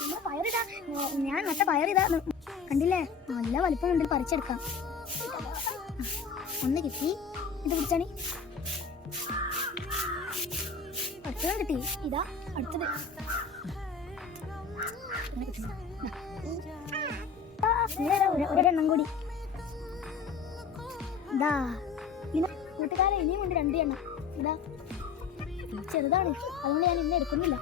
നമ്മുടെ പയറിതാ, ഞാൻ നട്ട പയറിതാ കണ്ടില്ലേ, നല്ല വലിപ്പം ഉണ്ട്. പറിച്ചെടുക്കാം. ഒന്ന് കിട്ടി, ഇത് പിടിച്ചാണി. അടുത്തതും കിട്ടി. ഇതാ അടുത്തത്. ഒരെണ്ണം കൂടി. ഇതാ കൂട്ടുകാരെ, ഇനിയും ഉണ്ട് 2 എണ്ണം. ഇതാ ചെറുതാണ്, അതുകൊണ്ട് ഞാൻ ഇന്ന് എടുക്കുന്നില്ല.